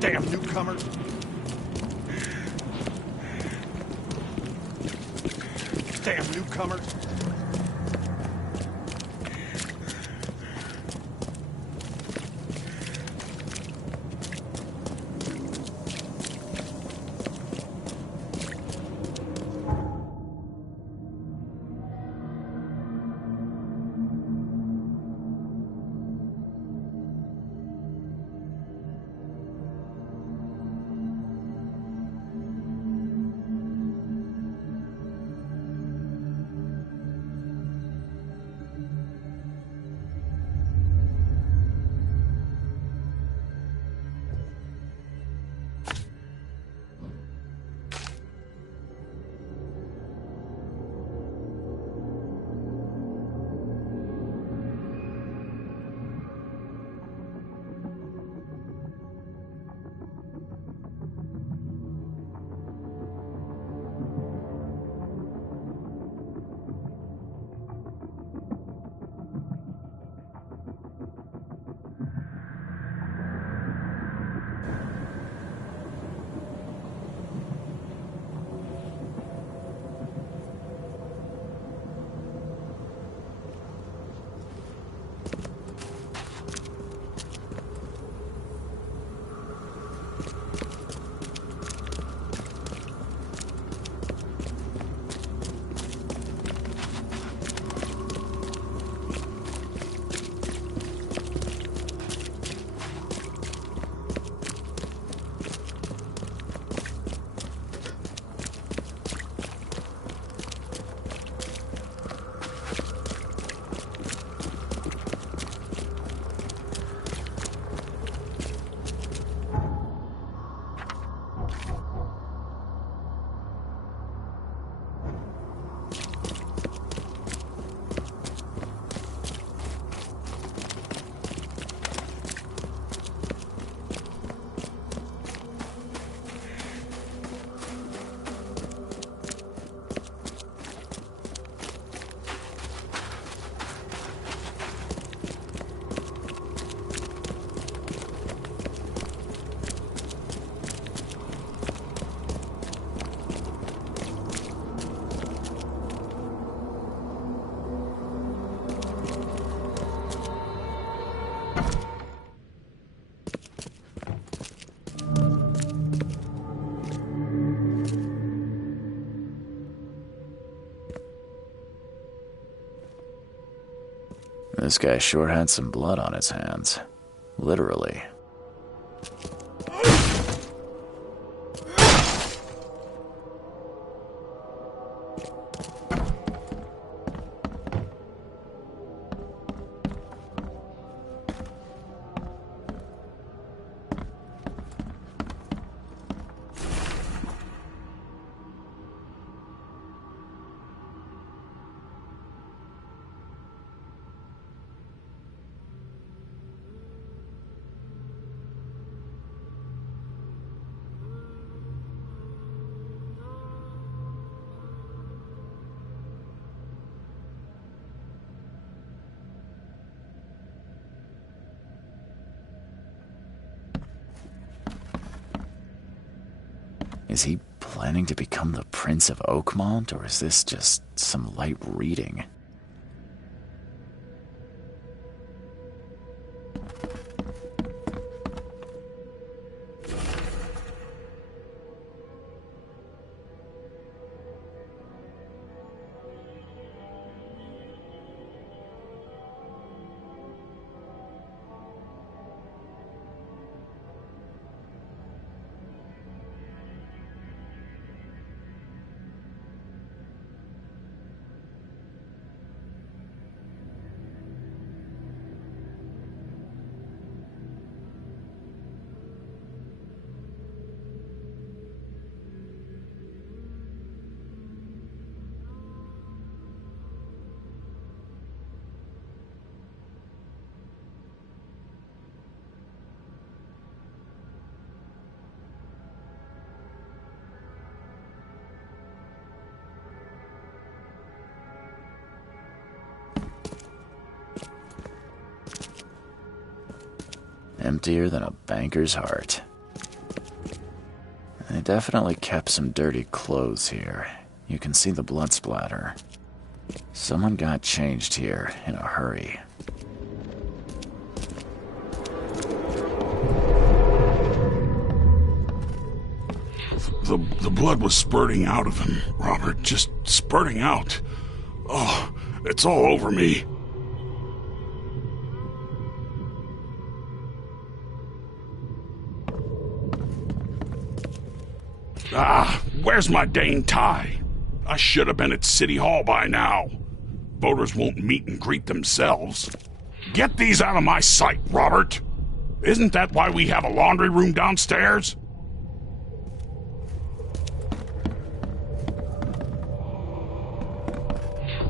Damn newcomer. Damn newcomer. This guy sure had some blood on his hands. Literally. Is he planning to become the Prince of Oakmont, or is this just some light reading? Emptier than a banker's heart. They definitely kept some dirty clothes here. You can see the blood splatter. Someone got changed here in a hurry. The blood was spurting out of him, Robert. Just spurting out. Oh, it's all over me. Where's my Dane tie? I should have been at City Hall by now. Voters won't meet and greet themselves. Get these out of my sight, Robert. Isn't that why we have a laundry room downstairs?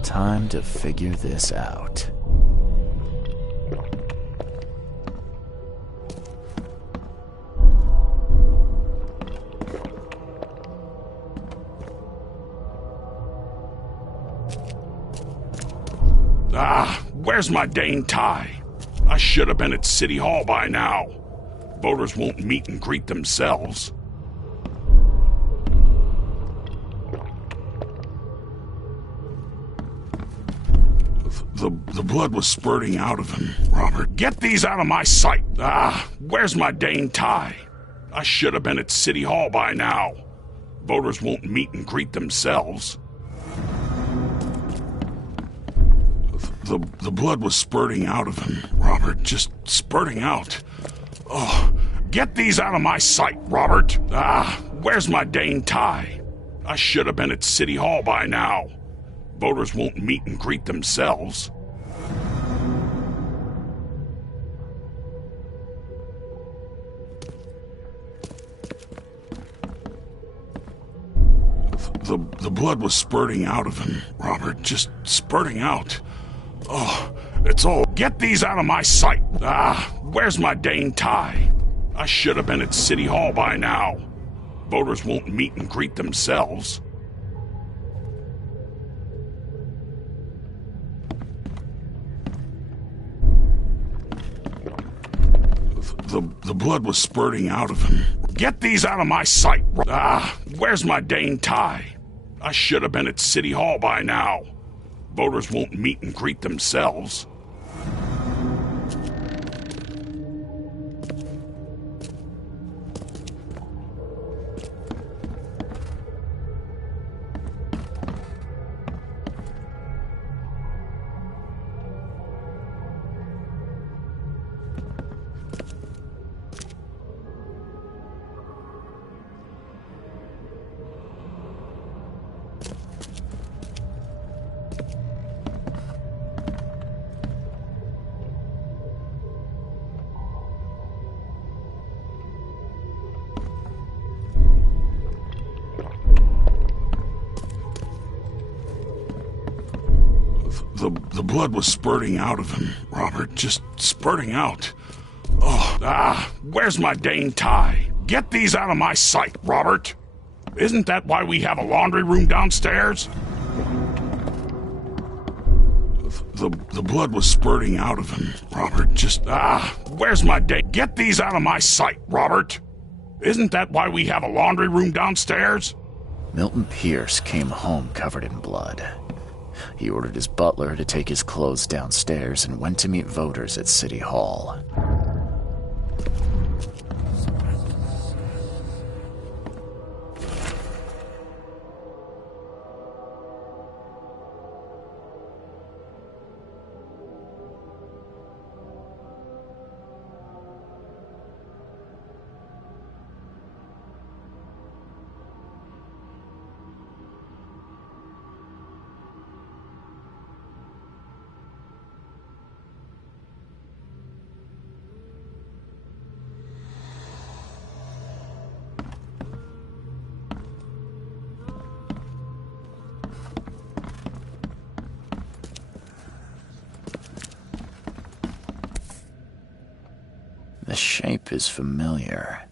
Time to figure this out. Where's my Dane tie? I should have been at City Hall by now. Voters won't meet and greet themselves. The blood was spurting out of him, Robert. Get these out of my sight. Where's my Dane tie? I should have been at City Hall by now. Voters won't meet and greet themselves. The blood was spurting out of him, Robert. Just spurting out. Oh, get these out of my sight, Robert. Where's my Dane tie? I should have been at City Hall by now. Voters won't meet and greet themselves. The blood was spurting out of him, Robert. Just spurting out. Oh, it's all... Get these out of my sight. Where's my Dane tie? I should have been at City Hall by now. Voters won't meet and greet themselves. The blood was spurting out of him. Get these out of my sight. Where's my Dane tie? I should have been at City Hall by now. Voters won't meet and greet themselves. The blood was spurting out of him, Robert. Just spurting out. Where's my dang tie? Get these out of my sight, Robert. Isn't that why we have a laundry room downstairs? The blood was spurting out of him, Robert. Just, where's my dang... Get these out of my sight, Robert. Isn't that why we have a laundry room downstairs? Milton Pierce came home covered in blood. He ordered his butler to take his clothes downstairs and went to meet voters at City Hall. The shape is familiar.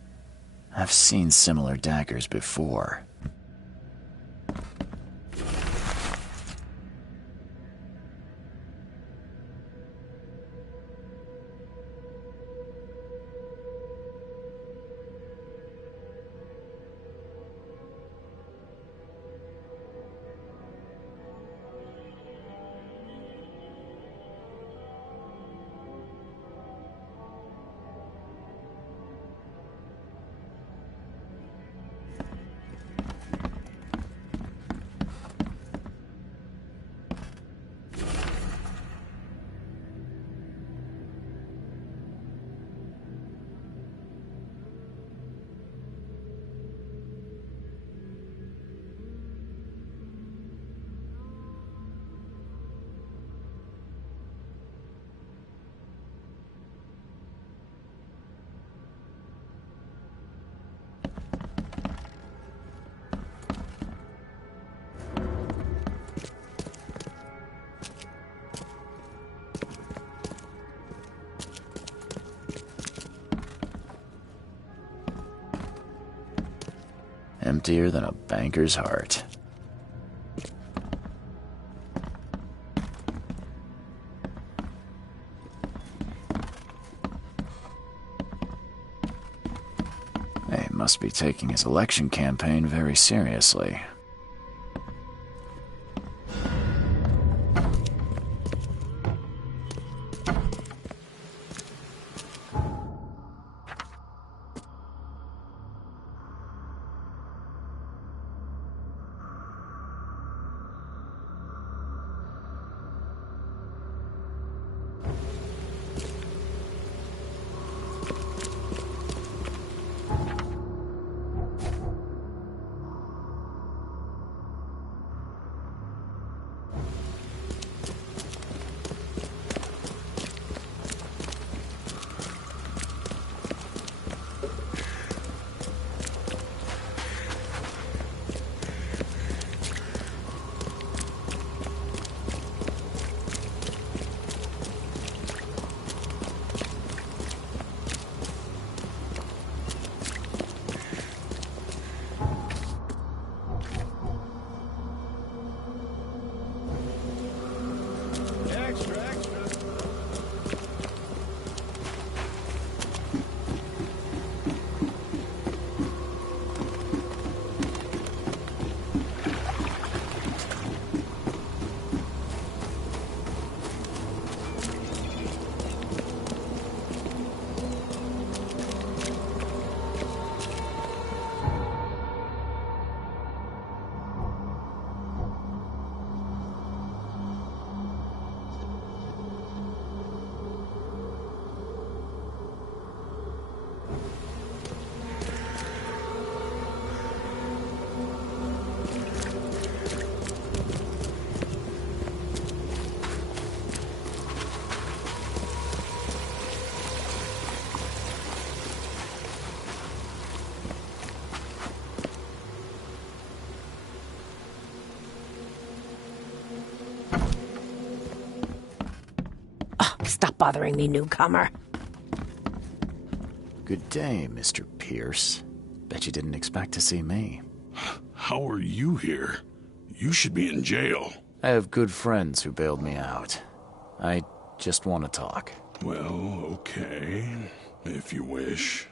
I've seen similar daggers before. Emptier than a banker's heart. He must be taking his election campaign very seriously. Stop bothering me, newcomer. Good day, Mr. Pierce. Bet you didn't expect to see me. How are you here? You should be in jail. I have good friends who bailed me out. I just want to talk. Well, okay, if you wish.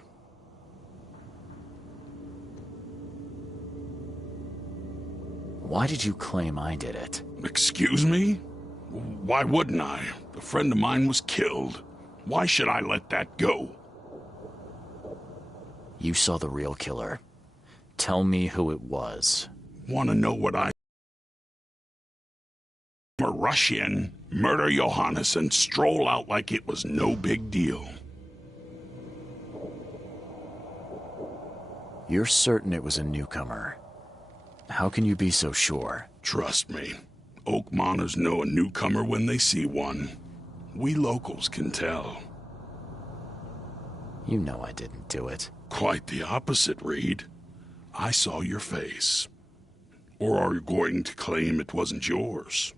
Why did you claim I did it? Excuse me? Why wouldn't I? A friend of mine was killed. Why should I let that go? You saw the real killer. Tell me who it was. Want to know what I'm a Russian, murder Johannes, and stroll out like it was no big deal. You're certain it was a newcomer. How can you be so sure? Trust me, Oakmoners know a newcomer when they see one. We locals can tell. You know I didn't do it. Quite the opposite, Reed. I saw your face. Or are you going to claim it wasn't yours?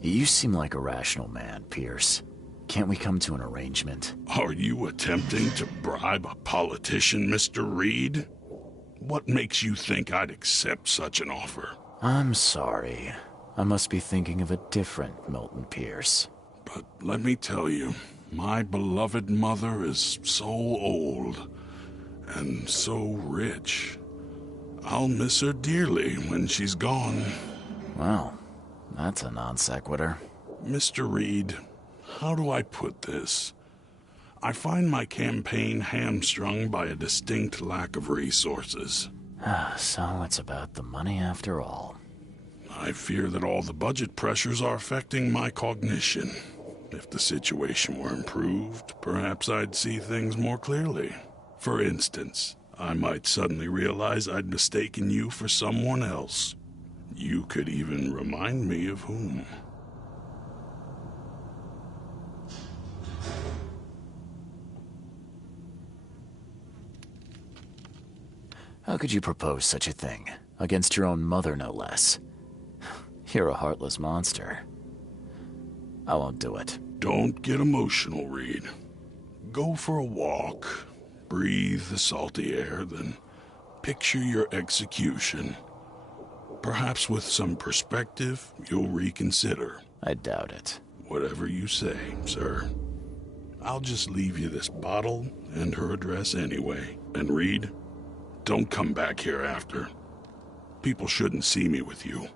You seem like a rational man, Pierce. Can't we come to an arrangement? Are you attempting to bribe a politician, Mr. Reed? What makes you think I'd accept such an offer? I'm sorry. I must be thinking of a different Milton Pierce. But let me tell you, my beloved mother is so old and so rich. I'll miss her dearly when she's gone. Well, that's a non sequitur. Mr. Reed, how do I put this? I find my campaign hamstrung by a distinct lack of resources. So it's about the money after all. I fear that all the budget pressures are affecting my cognition. If the situation were improved, perhaps I'd see things more clearly. For instance, I might suddenly realize I'd mistaken you for someone else. You could even remind me of whom. How could you propose such a thing? Against your own mother, no less. You're a heartless monster. I won't do it. Don't get emotional, Reed. Go for a walk, breathe the salty air, then picture your execution. Perhaps with some perspective, you'll reconsider. I doubt it. Whatever you say, sir. I'll just leave you this bottle and her address anyway. And Reed, don't come back here after. People shouldn't see me with you.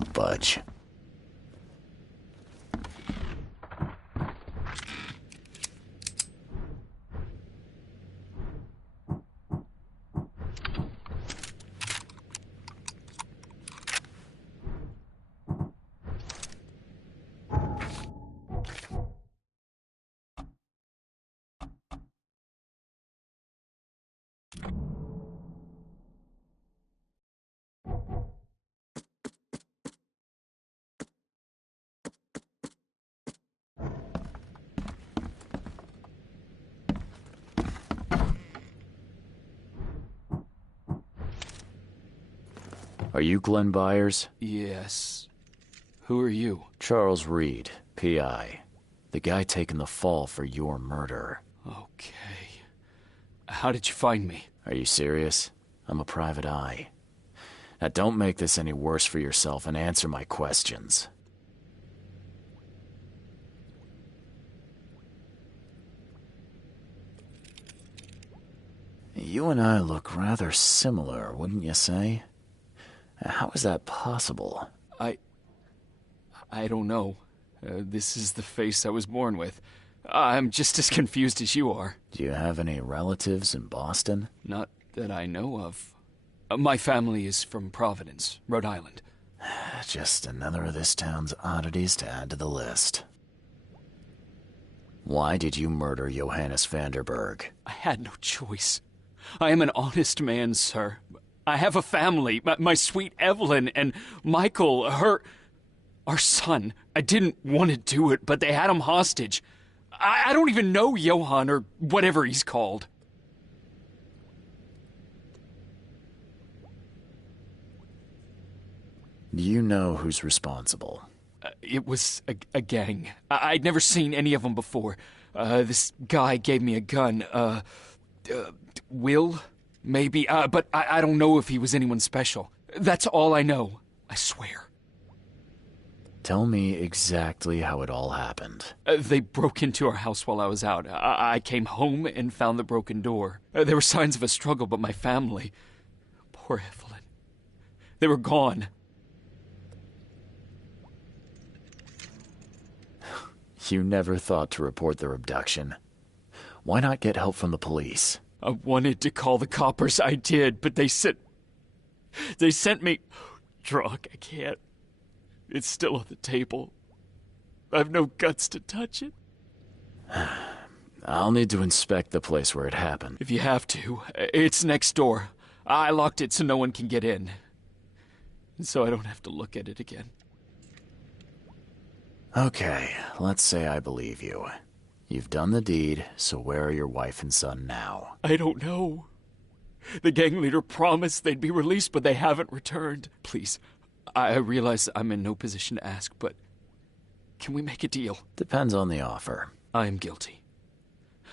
won't budge. Are you Glenn Byers? Yes. Who are you? Charles Reed, P.I. The guy taking the fall for your murder. Okay. How did you find me? Are you serious? I'm a private eye. Now don't make this any worse for yourself and answer my questions. You and I look rather similar, wouldn't you say? How is that possible? I don't know. This is the face I was born with. I'm just as confused as you are. Do you have any relatives in Boston? Not that I know of. My family is from Providence, Rhode Island. Just another of this town's oddities to add to the list. Why did you murder Johannes Vanderberg? I had no choice. I am an honest man, sir. I have a family, my sweet Evelyn and Michael, our son. I didn't want to do it, but they had him hostage. I don't even know Johann or whatever he's called. Do you know who's responsible? It was a gang. I'd never seen any of them before. This guy gave me a gun. Will? Maybe. But I don't know if he was anyone special. That's all I know. I swear. Tell me exactly how it all happened. They broke into our house while I was out. I came home and found the broken door. There were signs of a struggle, but my family... Poor Evelyn. They were gone. You never thought to report their abduction. Why not get help from the police? I wanted to call the coppers. I did, but they sent me... Drunk, I can't. It's still on the table. I've no guts to touch it. I'll need to inspect the place where it happened. If you have to, it's next door. I locked it so no one can get in. And so I don't have to look at it again. Okay, let's say I believe you. You've done the deed, so where are your wife and son now? I don't know. The gang leader promised they'd be released, but they haven't returned. Please, I realize I'm in no position to ask, but can we make a deal? Depends on the offer. I am guilty.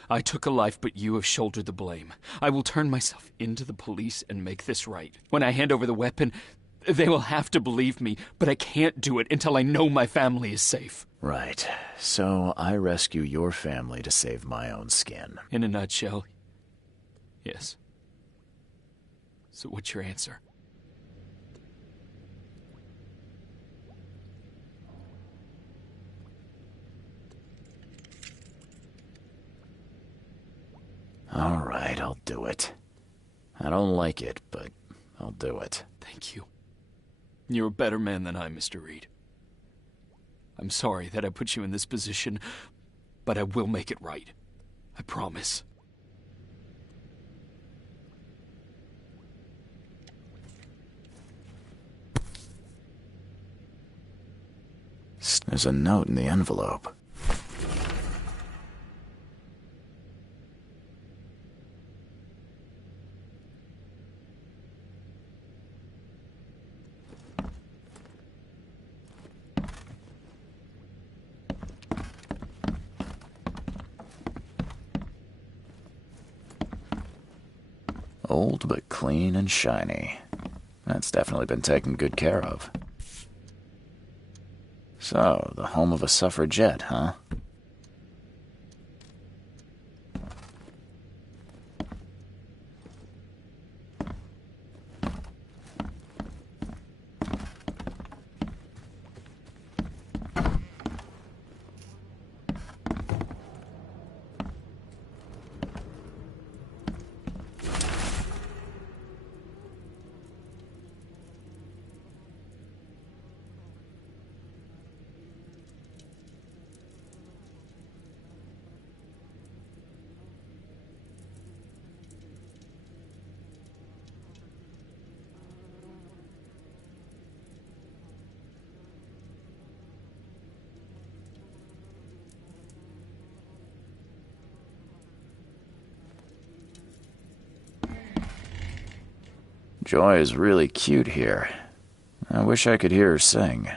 I took a life, but you have shouldered the blame. I will turn myself into the police and make this right. When I hand over the weapon, they will have to believe me, but I can't do it until I know my family is safe. Right. So I rescue your family to save my own skin. In a nutshell, yes. So what's your answer? All right, I'll do it. I don't like it, but I'll do it. Thank you. You're a better man than I, Mr. Reed. I'm sorry that I put you in this position, but I will make it right. I promise. There's a note in the envelope. Old but clean and shiny. That's definitely been taken good care of. So, the home of a suffragette, huh? Joy is really cute here. I wish I could hear her sing.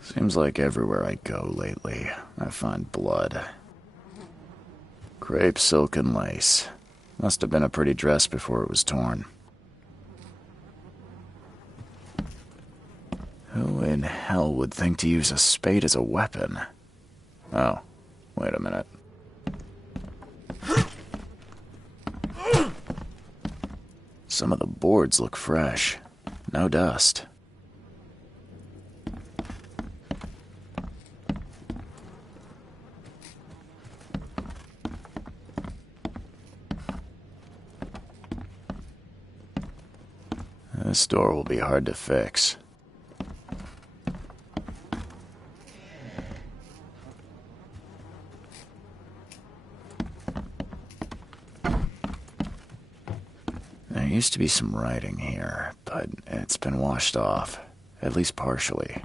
Seems like everywhere I go lately, I find blood. Crepe, silk, and lace. Must have been a pretty dress before it was torn. Who in hell would think to use a spade as a weapon? Oh, wait a minute. Some of the boards look fresh. No dust. This door will be hard to fix. There used to be some writing here, but it's been washed off, at least partially.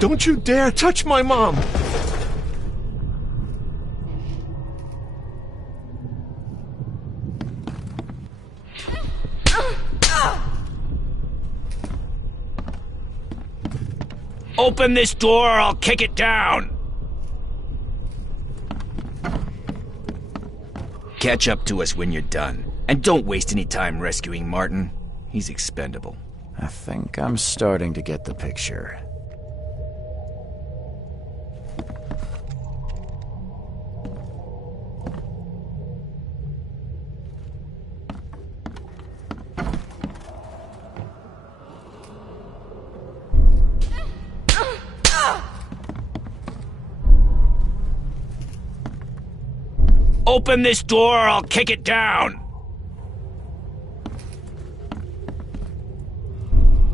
Don't you dare touch my mom! Open this door or I'll kick it down! Catch up to us when you're done. And don't waste any time rescuing Martin. He's expendable. I think I'm starting to get the picture. Open this door or I'll kick it down!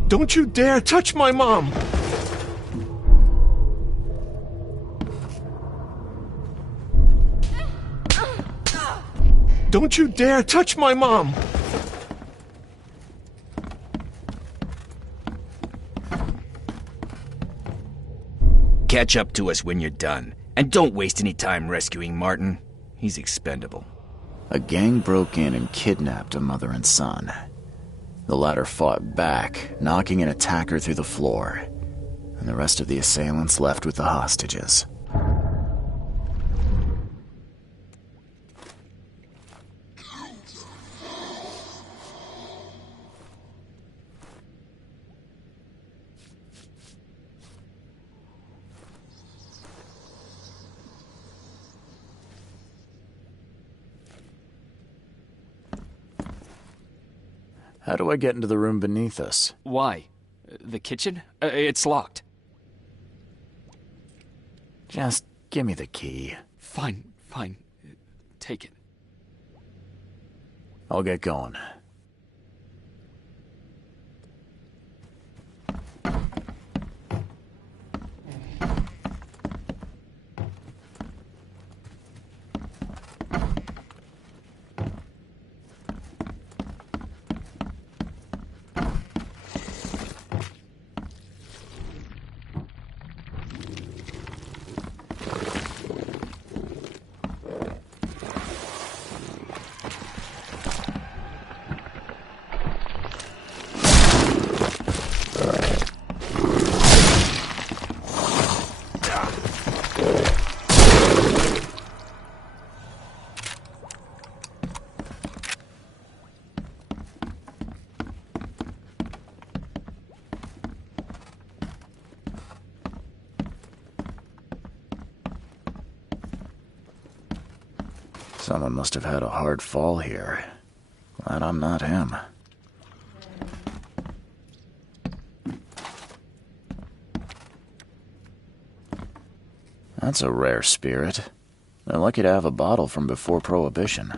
Don't you dare touch my mom! Don't you dare touch my mom! Catch up to us when you're done. And don't waste any time rescuing Martin. He's expendable. A gang broke in and kidnapped a mother and son. The latter fought back, knocking an attacker through the floor, and the rest of the assailants left with the hostages. How do I get into the room beneath us? Why? The kitchen? It's locked. Just give me the key. Fine. Take it. I'll get going. Someone must have had a hard fall here. Glad I'm not him. That's a rare spirit. They're lucky to have a bottle from before Prohibition.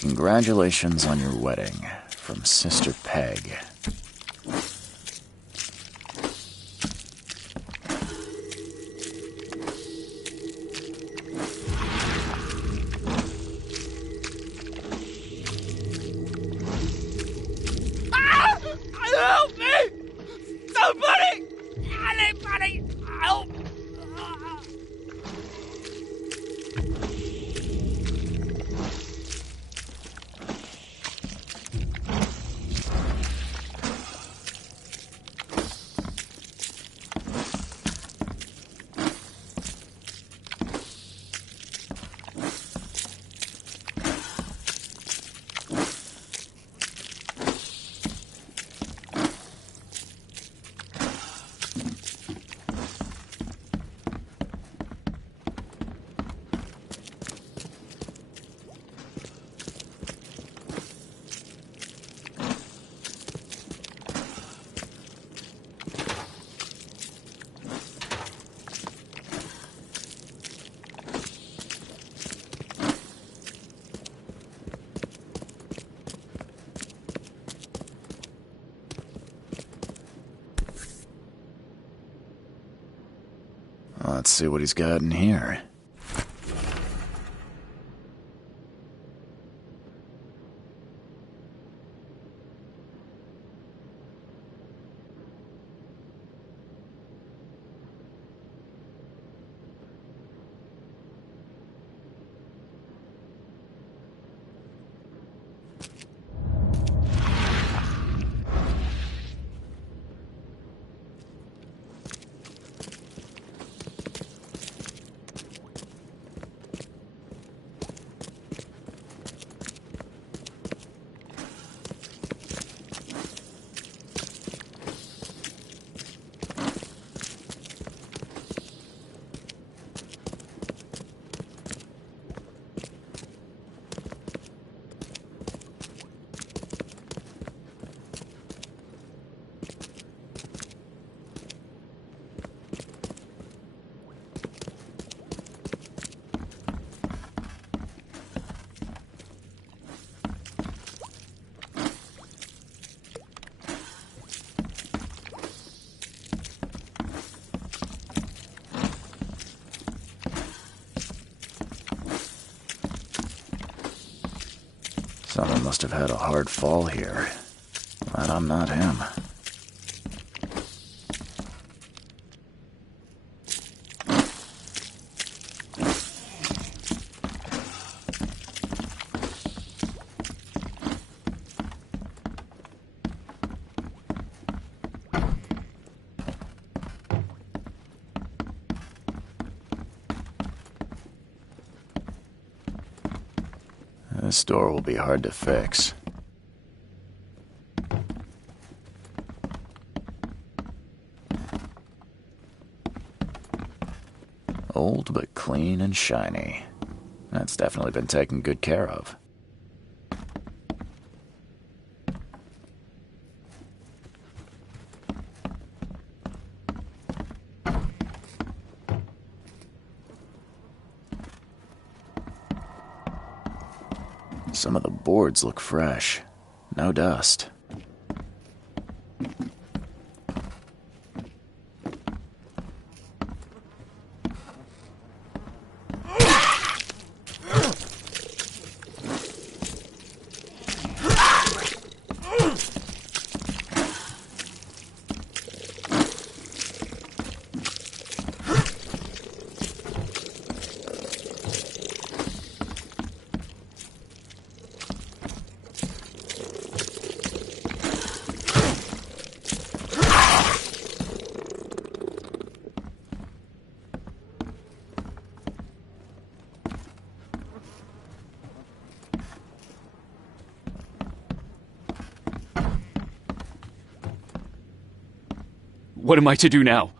Congratulations on your wedding, from Sister Peg. Help me! Somebody! Anybody! Help! Let's see what he's got in here. Someone must have had a hard fall here. Glad I'm not him. This door will be hard to fix. Old but clean and shiny. That's definitely been taken good care of. Some of the boards look fresh. No dust. What am I to do now?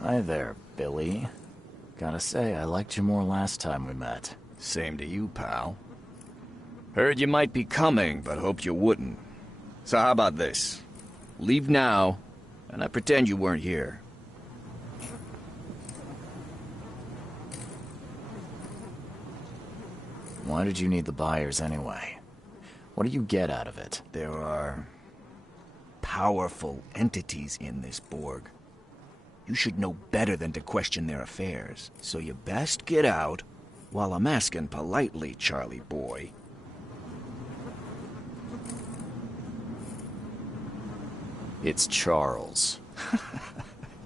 Hi there, Billy. Gotta say, I liked you more last time we met. Same to you, pal. Heard you might be coming, but hoped you wouldn't. So how about this? Leave now, and I pretend you weren't here. Why did you need the buyers anyway? What do you get out of it? There are powerful entities in this Borg. You should know better than to question their affairs, so you best get out while I'm asking politely, Charlie boy. It's Charles.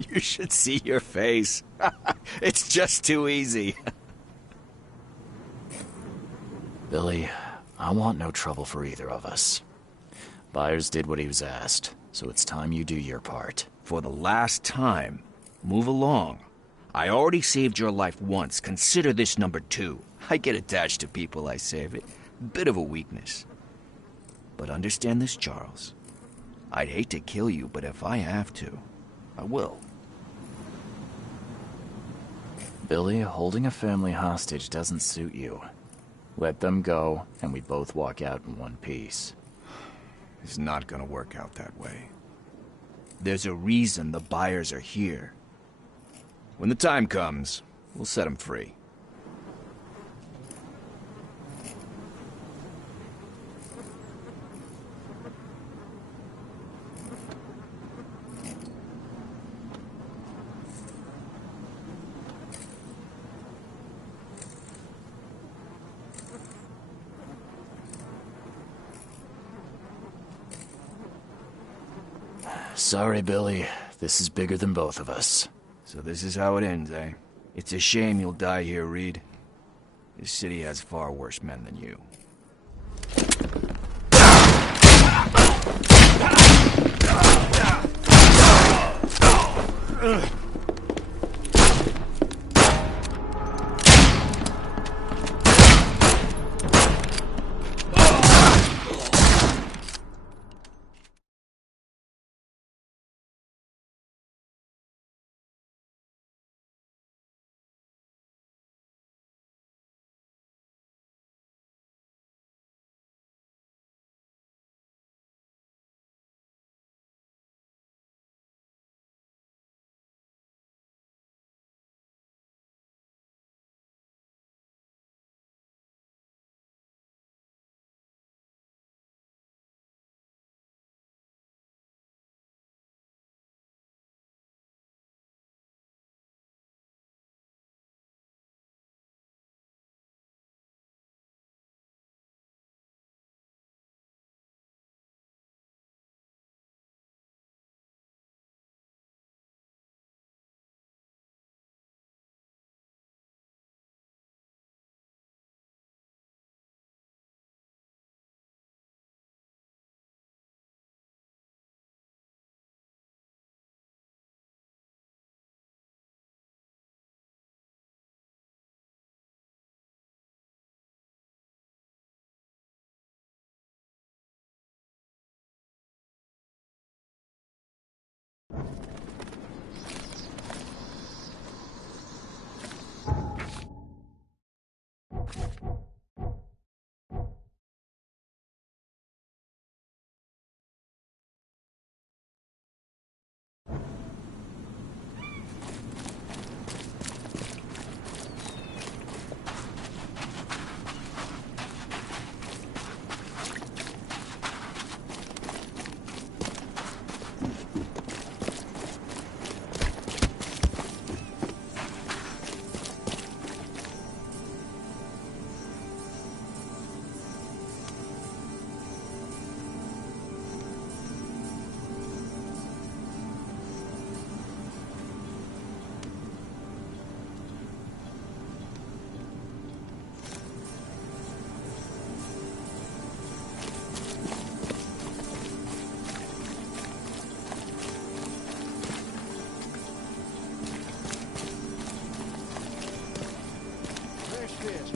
You should see your face. It's just too easy. Billy, I want no trouble for either of us. Byers did what he was asked, so it's time you do your part. For the last time, move along. I already saved your life once. Consider this number 2. I get attached to people I save. It bit of a weakness. But understand this, Charles. I'd hate to kill you, but if I have to, I will. Billy, holding a family hostage doesn't suit you. Let them go, and we both walk out in one piece. It's not gonna work out that way. There's a reason the buyers are here. When the time comes, we'll set them free. Sorry, Billy. This is bigger than both of us. So this is how it ends, eh? It's a shame you'll die here, Reed. This city has far worse men than you.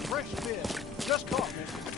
Fresh fish. Just caught, mister.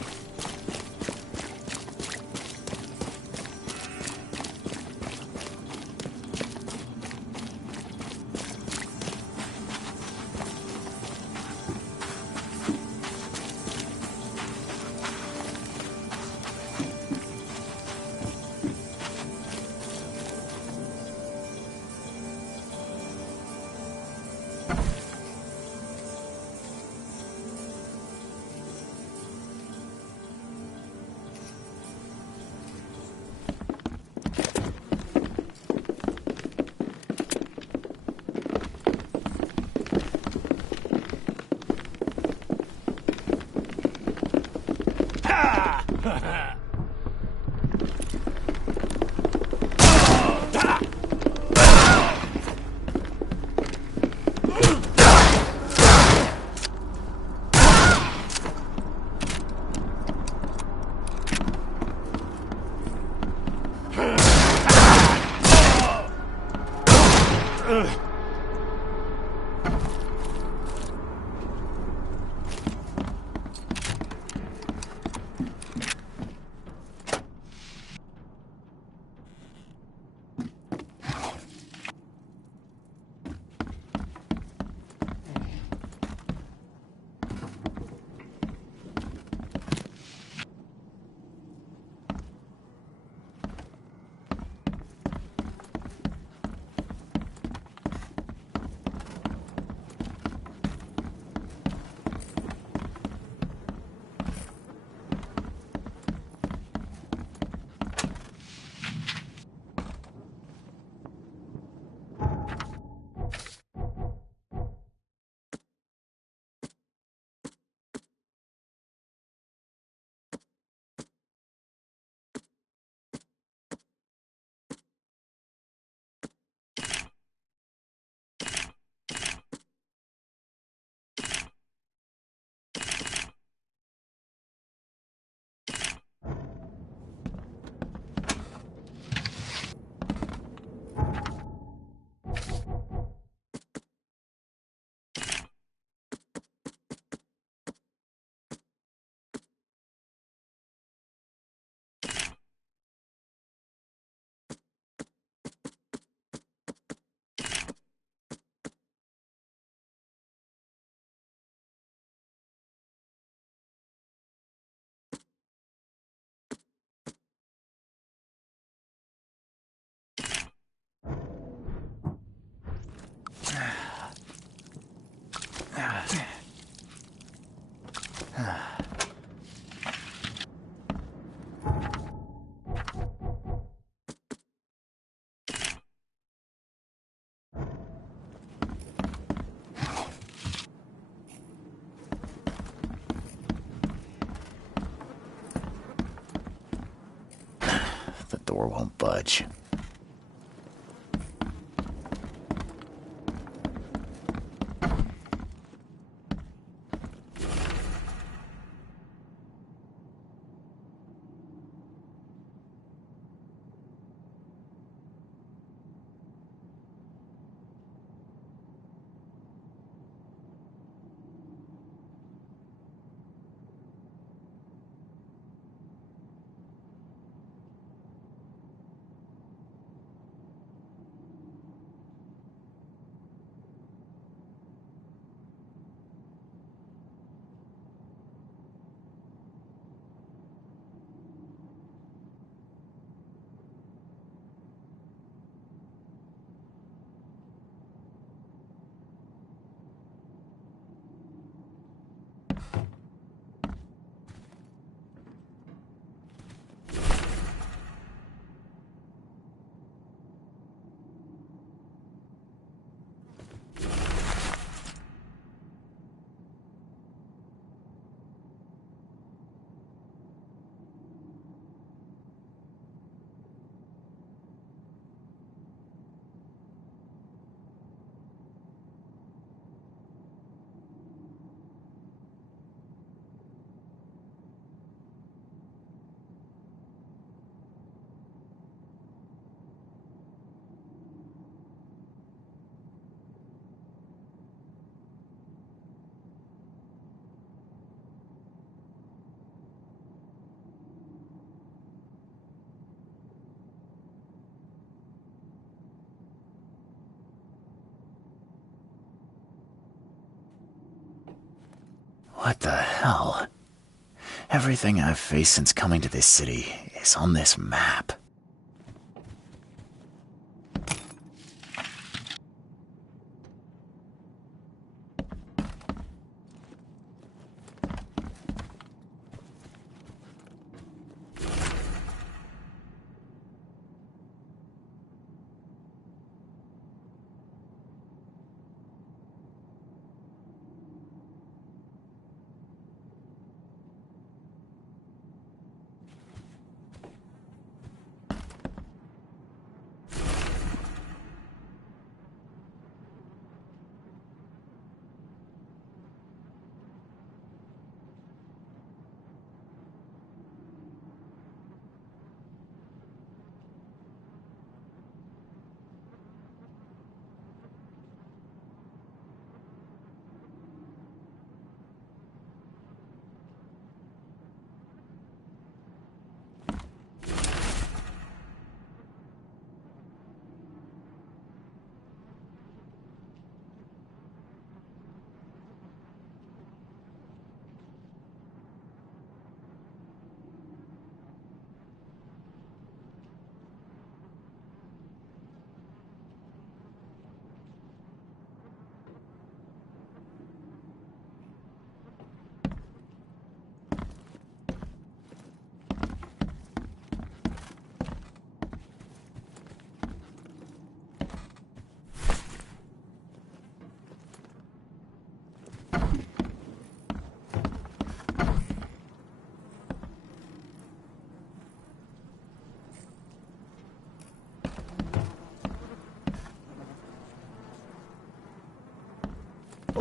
The door won't budge. What the hell? Everything I've faced since coming to this city is on this map.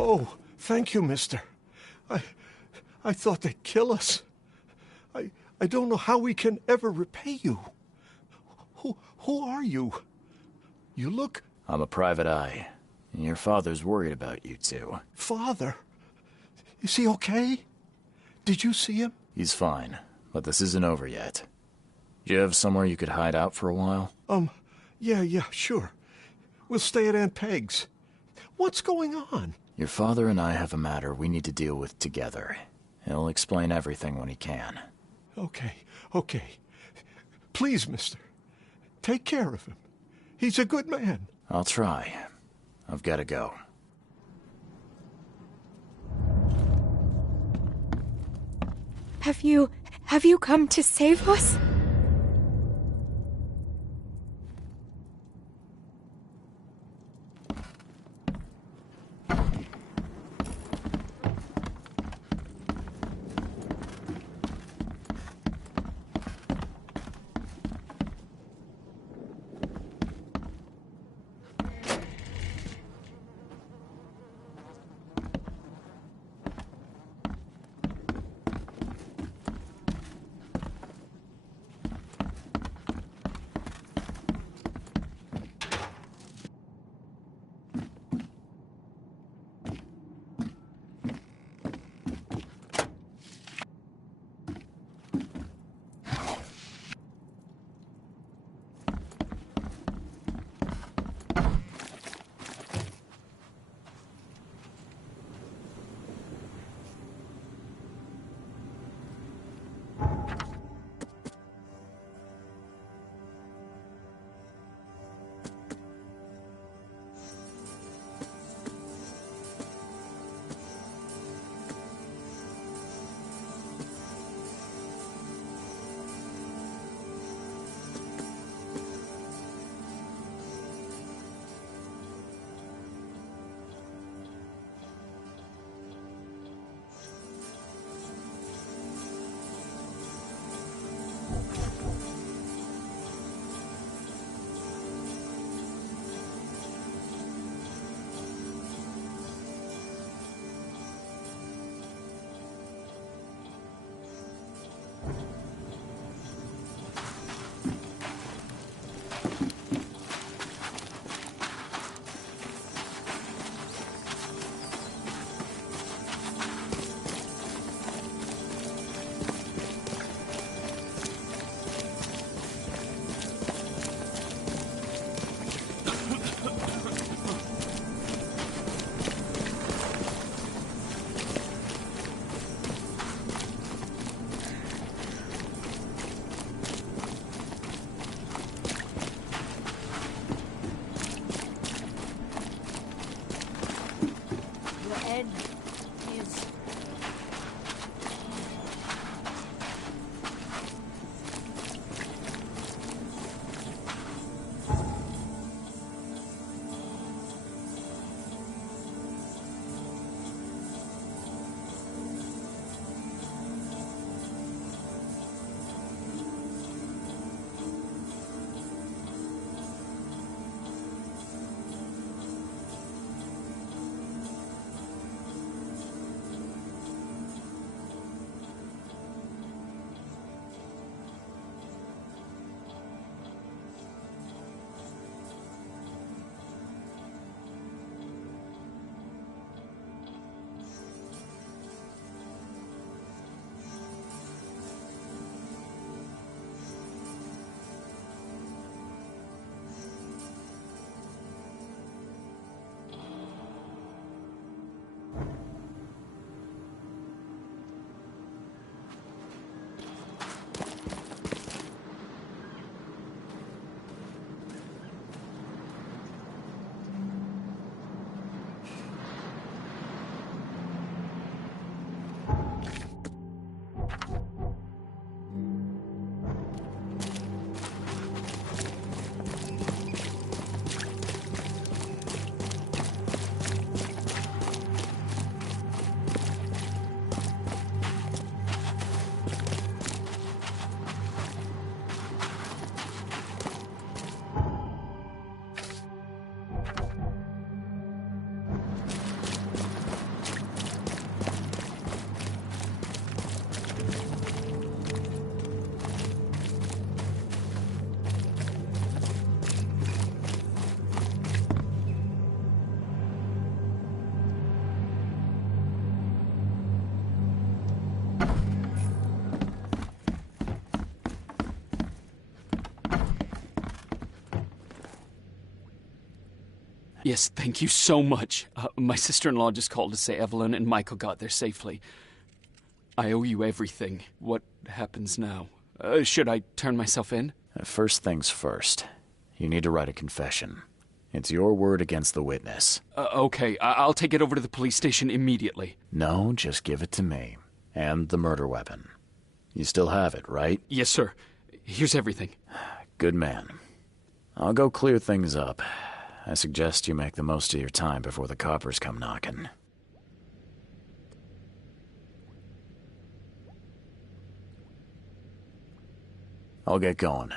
Oh, thank you, mister. I thought they'd kill us. I don't know how we can ever repay you. Who are you? You look... I'm a private eye. And your father's worried about you two. Father? Is he okay? Did you see him? He's fine, but this isn't over yet. Do you have somewhere you could hide out for a while? Yeah, sure. We'll stay at Aunt Peg's. What's going on? Your father and I have a matter we need to deal with together. He'll explain everything when he can. Okay. Please, mister. Take care of him. He's a good man. I'll try. I've got to go. Have you come to save us? Yes, thank you so much. My sister-in-law just called to say Evelyn and Michael got there safely. I owe you everything. What happens now? Should I turn myself in? First things first. You need to write a confession. It's your word against the witness. Okay, I'll take it over to the police station immediately. No, just give it to me. And the murder weapon. You still have it, right? Yes, sir. Here's everything. Good man. I'll go clear things up. I suggest you make the most of your time before the coppers come knocking. I'll get going.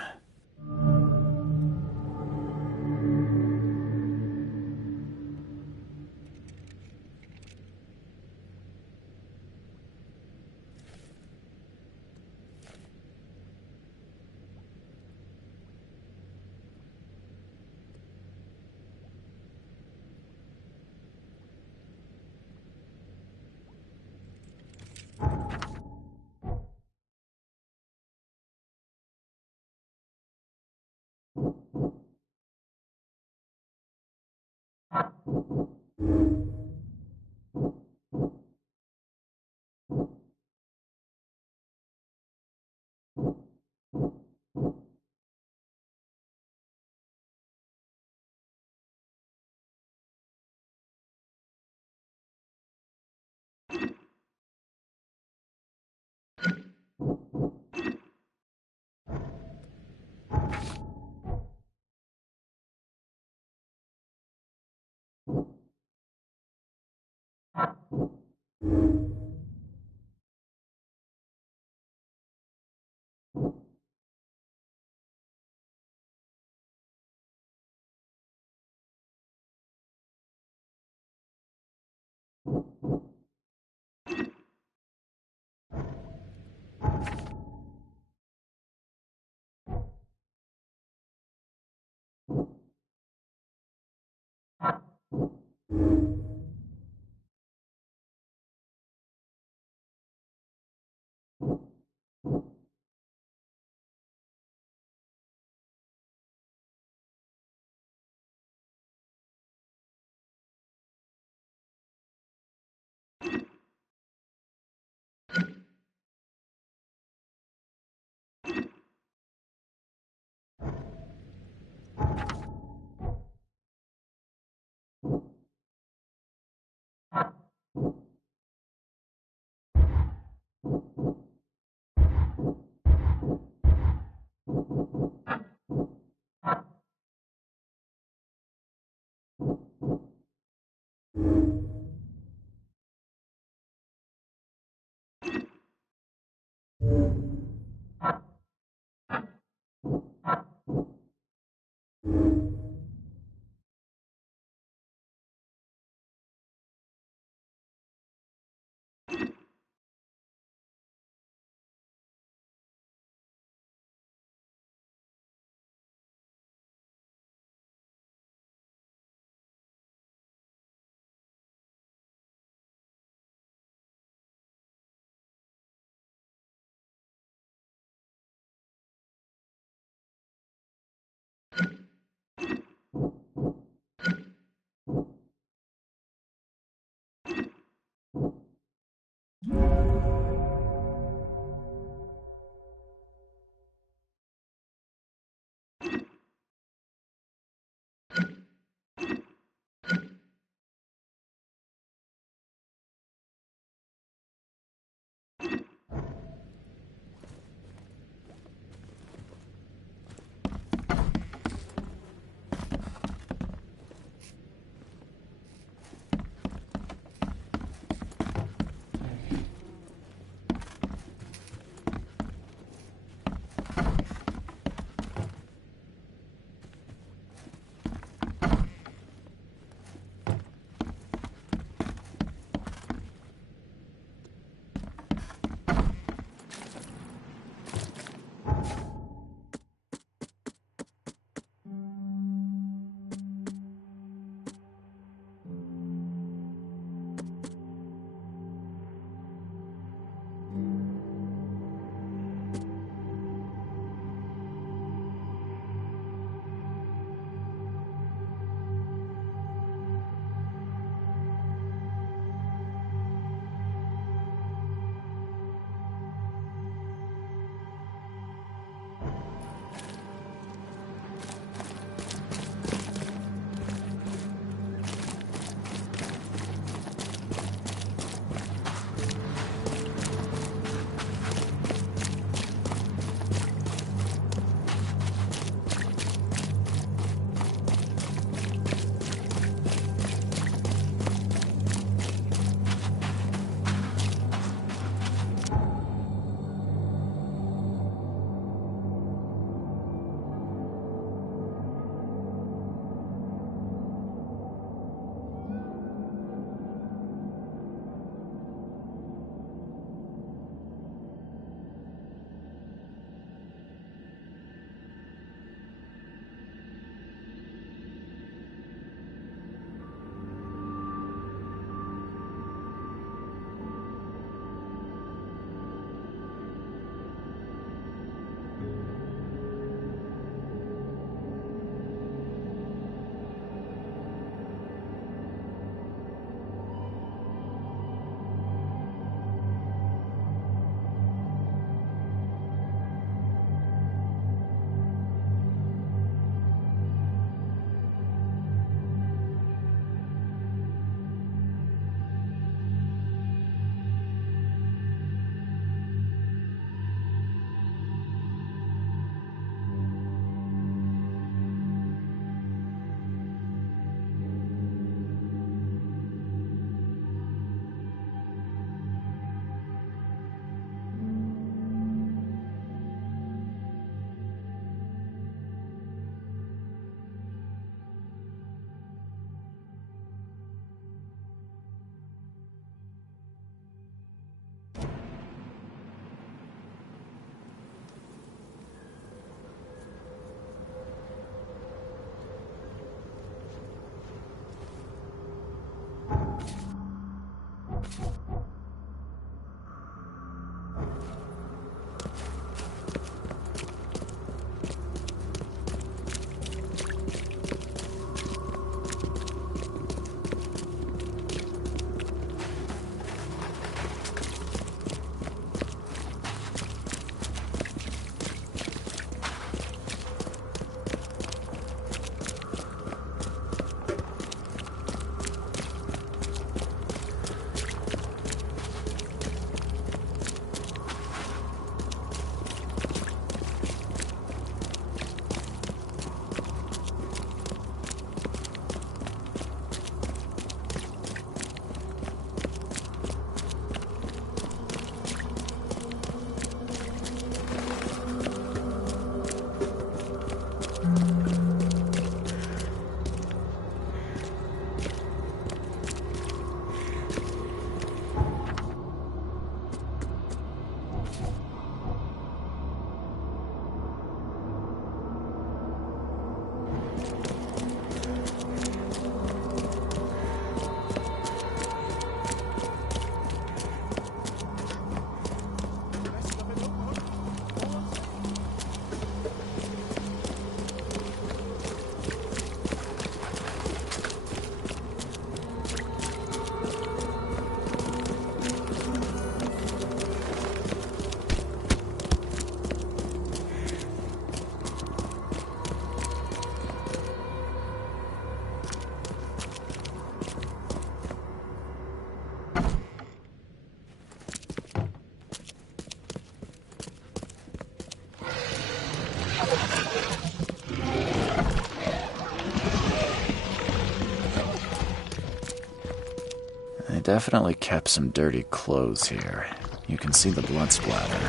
definitely kept some dirty clothes here. You can see the blood splatter.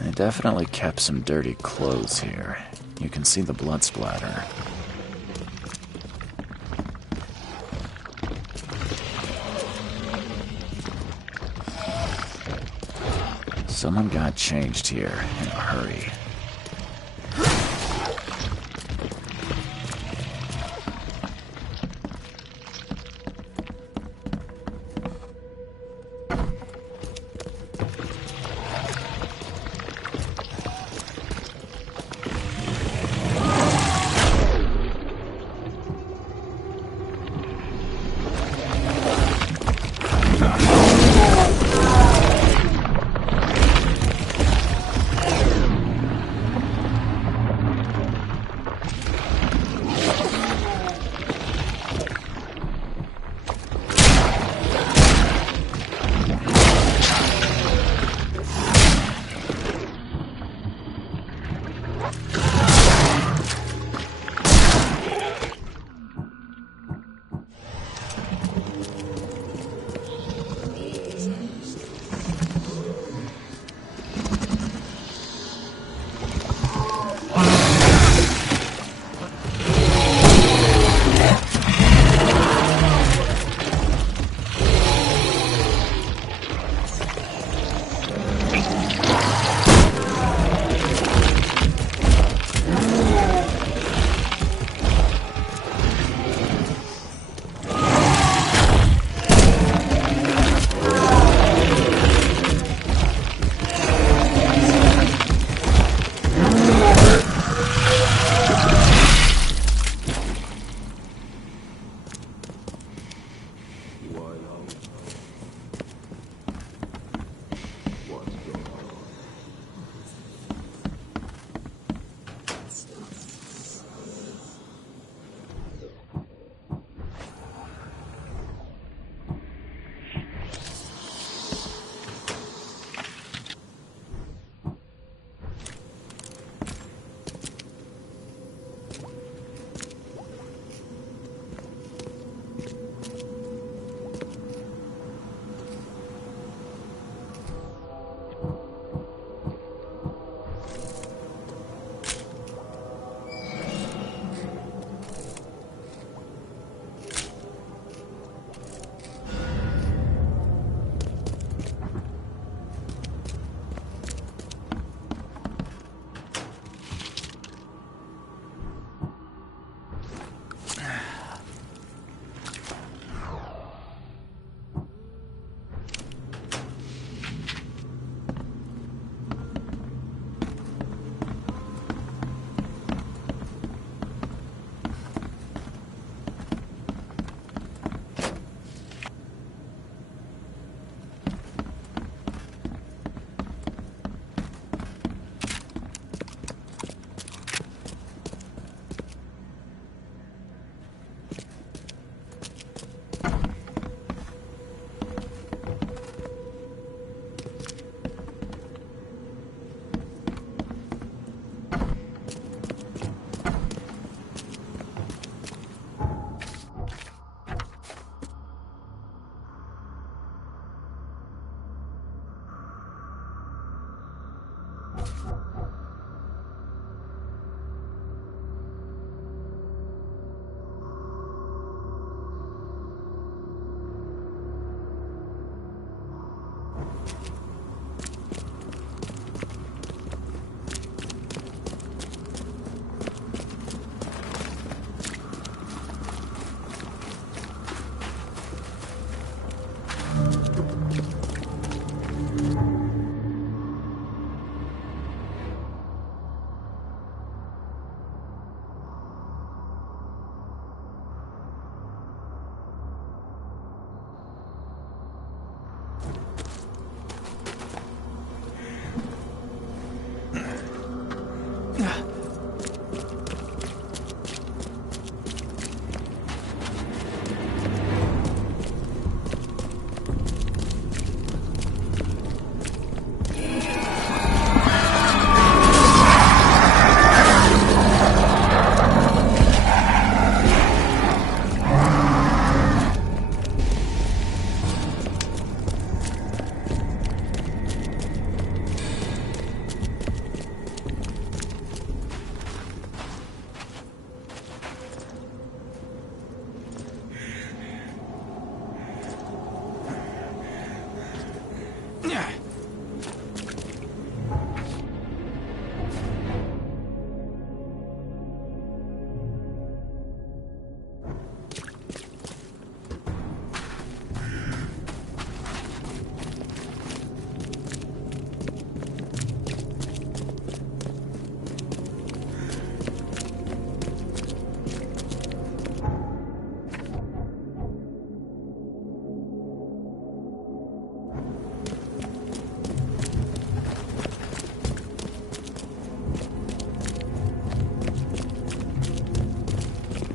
They definitely kept some dirty clothes here. You can see the blood splatter. Someone got changed here in a hurry.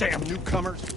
Damn newcomers.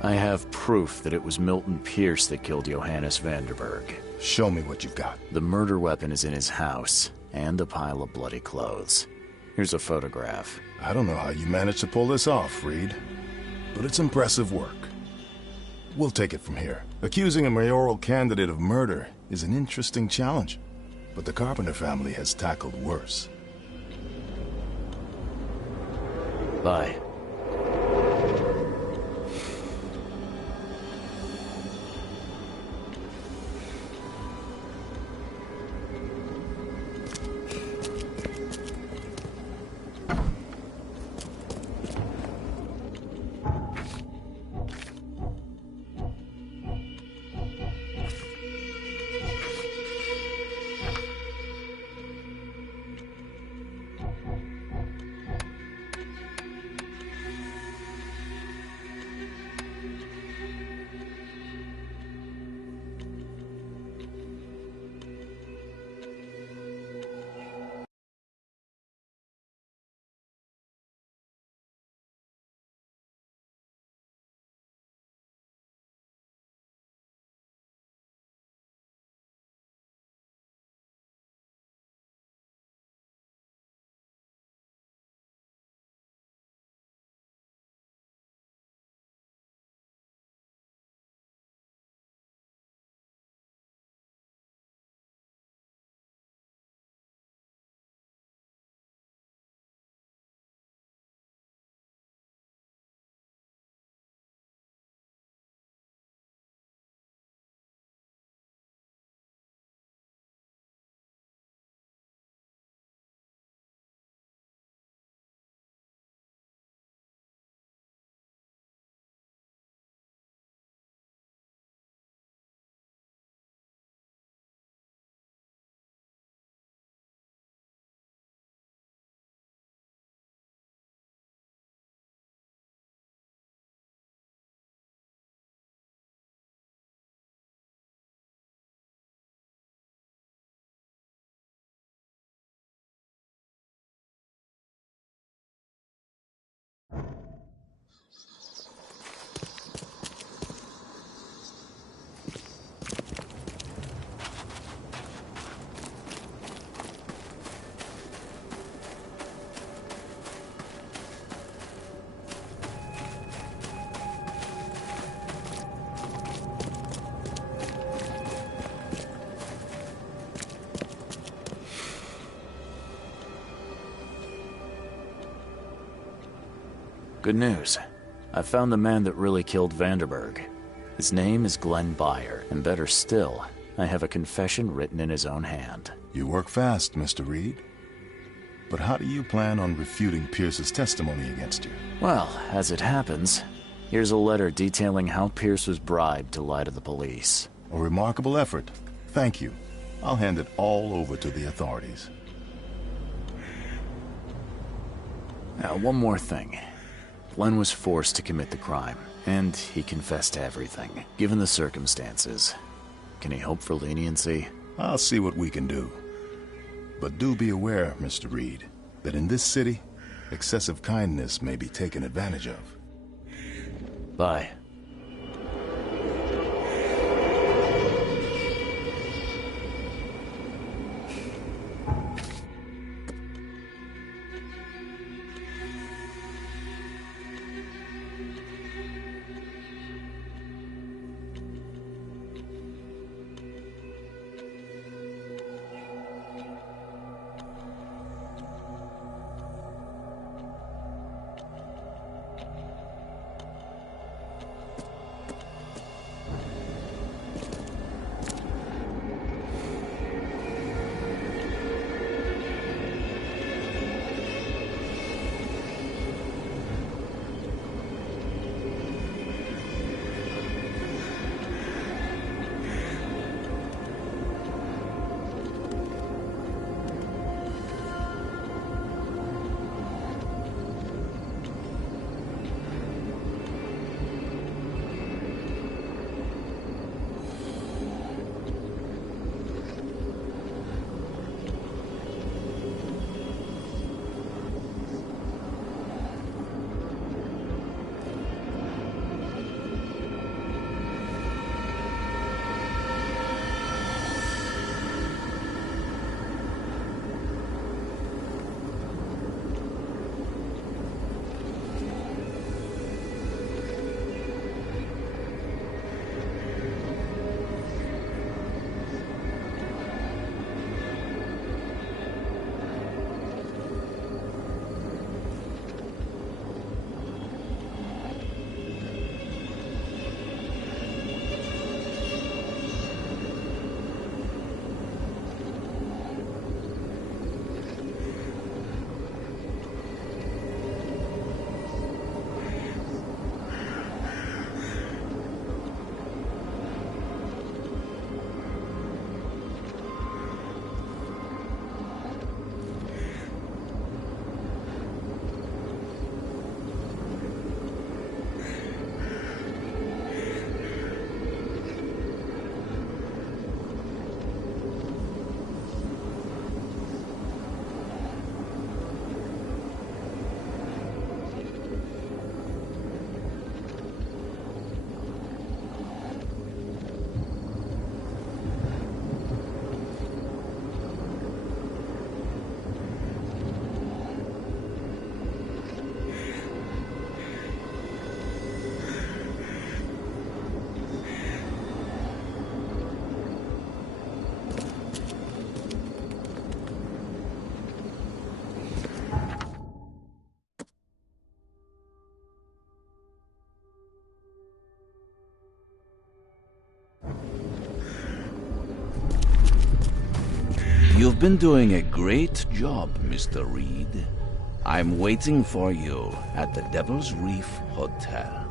I have proof that it was Milton Pierce that killed Johannes Vanderberg. Show me what you've got. The murder weapon is in his house, and a pile of bloody clothes. Here's a photograph. I don't know how you managed to pull this off, Reed, but it's impressive work. We'll take it from here. Accusing a mayoral candidate of murder is an interesting challenge, but the Carpenter family has tackled worse. Bye. Good news. I found the man that really killed Vanderberg. His name is Glenn Byer, and better still, I have a confession written in his own hand. You work fast, Mr. Reed. But how do you plan on refuting Pierce's testimony against you? Well, as it happens, here's a letter detailing how Pierce was bribed to lie to the police. A remarkable effort. Thank you. I'll hand it all over to the authorities. Now, one more thing. Glenn was forced to commit the crime, and he confessed to everything. Given the circumstances, can he hope for leniency? I'll see what we can do. But do be aware, Mr. Reed, that in this city, excessive kindness may be taken advantage of. Bye. You've been doing a great job, Mr. Reed. I'm waiting for you at the Devil's Reef Hotel.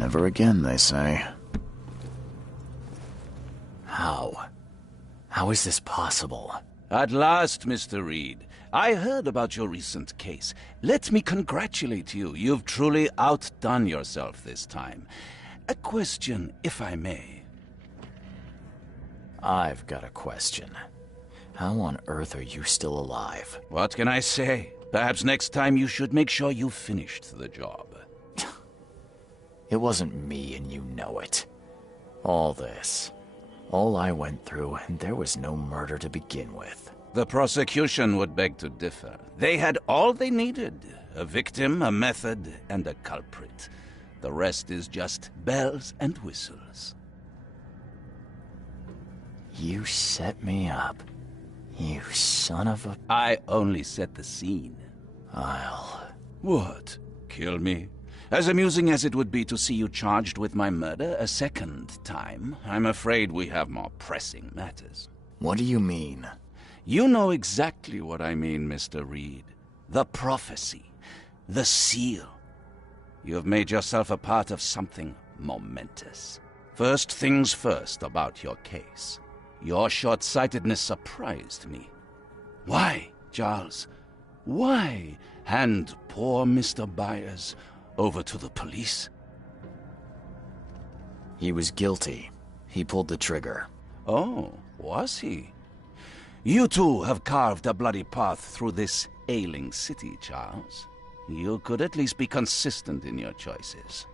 Never again, they say. How? How is this possible? At last, Mr. Reed. I heard about your recent case. Let me congratulate you. You've truly outdone yourself this time. A question, if I may. I've got a question. How on earth are you still alive? What can I say? Perhaps next time you should make sure you finished the job. It wasn't me, and you know it. All this. All I went through, and there was no murder to begin with. The prosecution would beg to differ. They had all they needed. A victim, a method, and a culprit. The rest is just bells and whistles. You set me up. You son of a... I only set the scene. I'll... What? Kill me? As amusing as it would be to see you charged with my murder a second time, I'm afraid we have more pressing matters. What do you mean? You know exactly what I mean, Mr. Reed. The prophecy. The seal. You have made yourself a part of something momentous. First things first about your case. Your short-sightedness surprised me. Why, Charles? Why hand poor Mr. Byers over to the police? He was guilty. He pulled the trigger. Oh, was he? You too have carved a bloody path through this ailing city, Charles. You could at least be consistent in your choices.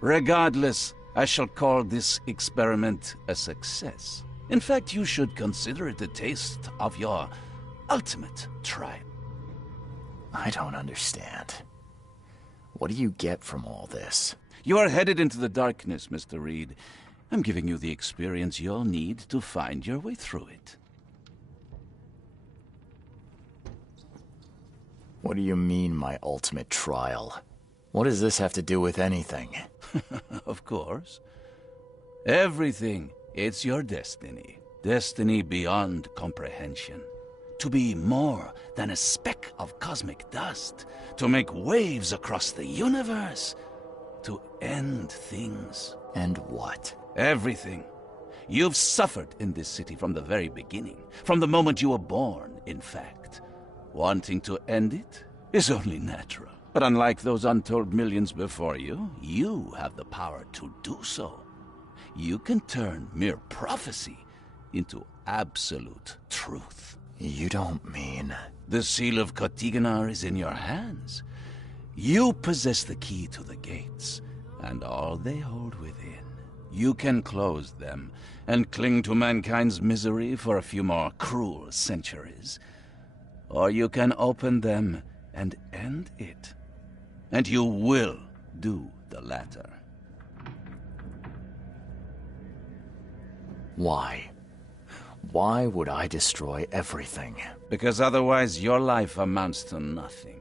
Regardless, I shall call this experiment a success. In fact, you should consider it a taste of your ultimate triumph. I don't understand. What do you get from all this? You are headed into the darkness, Mr. Reed. I'm giving you the experience you'll need to find your way through it. What do you mean, my ultimate trial? What does this have to do with anything? Of course. Everything. It's your destiny. Destiny beyond comprehension. To be more than a speck of cosmic dust. To make waves across the universe. To end things. And what? Everything. You've suffered in this city from the very beginning. From the moment you were born, in fact. Wanting to end it is only natural. But unlike those untold millions before you, you have the power to do so. You can turn mere prophecy into absolute truth. You don't mean... The seal of Kotiganar is in your hands. You possess the key to the gates, and all they hold within. You can close them, and cling to mankind's misery for a few more cruel centuries. Or you can open them and end it. And you will do the latter. Why? Why would I destroy everything? Because otherwise your life amounts to nothing.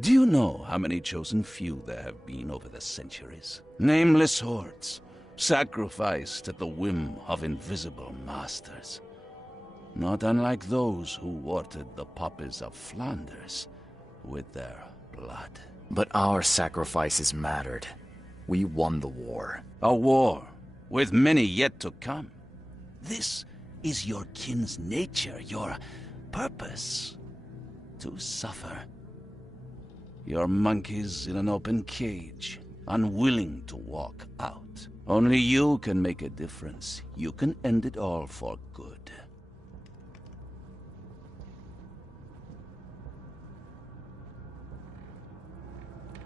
Do you know how many chosen few there have been over the centuries? Nameless hordes, sacrificed at the whim of invisible masters. Not unlike those who watered the poppies of Flanders with their blood. But our sacrifices mattered. We won the war. A war, with many yet to come. This is your kin's nature, your purpose. To suffer. You're monkeys in an open cage, unwilling to walk out. Only you can make a difference. You can end it all for good.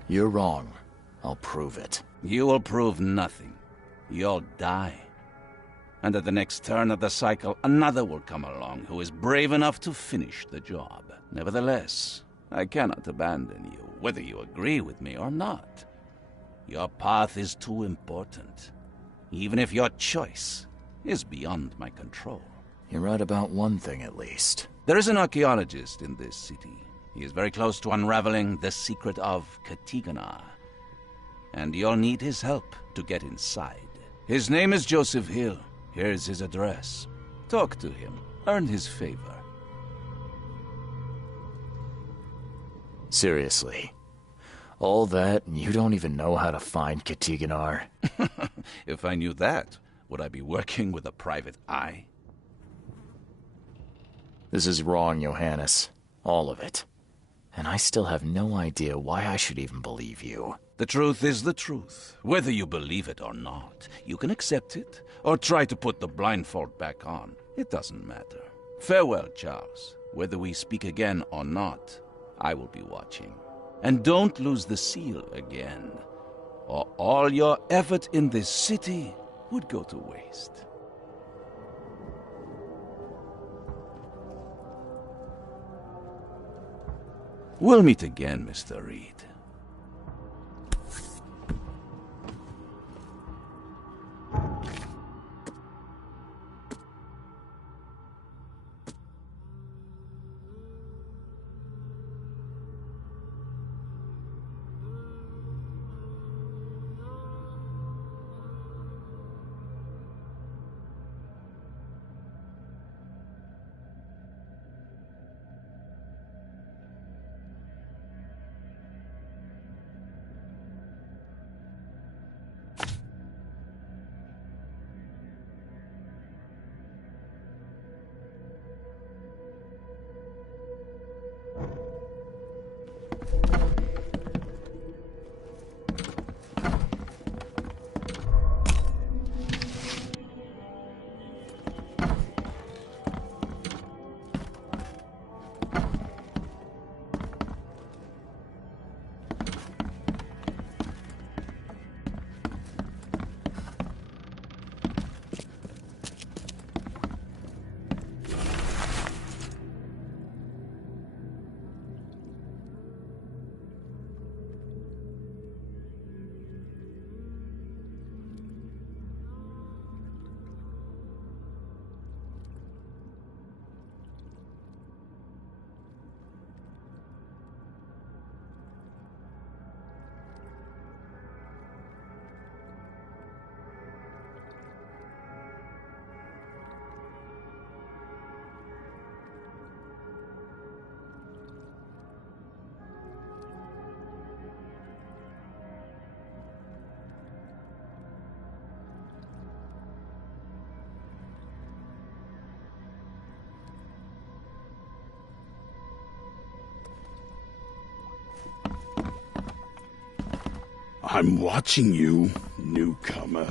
You're wrong. I'll prove it. You will prove nothing. You'll die. And at the next turn of the cycle, another will come along who is brave enough to finish the job. Nevertheless, I cannot abandon you, whether you agree with me or not. Your path is too important, even if your choice is beyond my control. You're right about one thing, at least. There is an archaeologist in this city. He is very close to unraveling the secret of Kotiganar. And you'll need his help to get inside. His name is Joseph Hill. Here's his address. Talk to him. Earn his favor. Seriously. All that, and you don't even know how to find Katiganar. If I knew that, would I be working with a private eye? This is wrong, Johannes. All of it. And I still have no idea why I should even believe you. The truth is the truth, whether you believe it or not. You can accept it, or try to put the blindfold back on. It doesn't matter. Farewell, Charles. Whether we speak again or not, I will be watching. And don't lose the seal again, or all your effort in this city would go to waste. We'll meet again, Mr. Reed. I'm watching you, newcomer.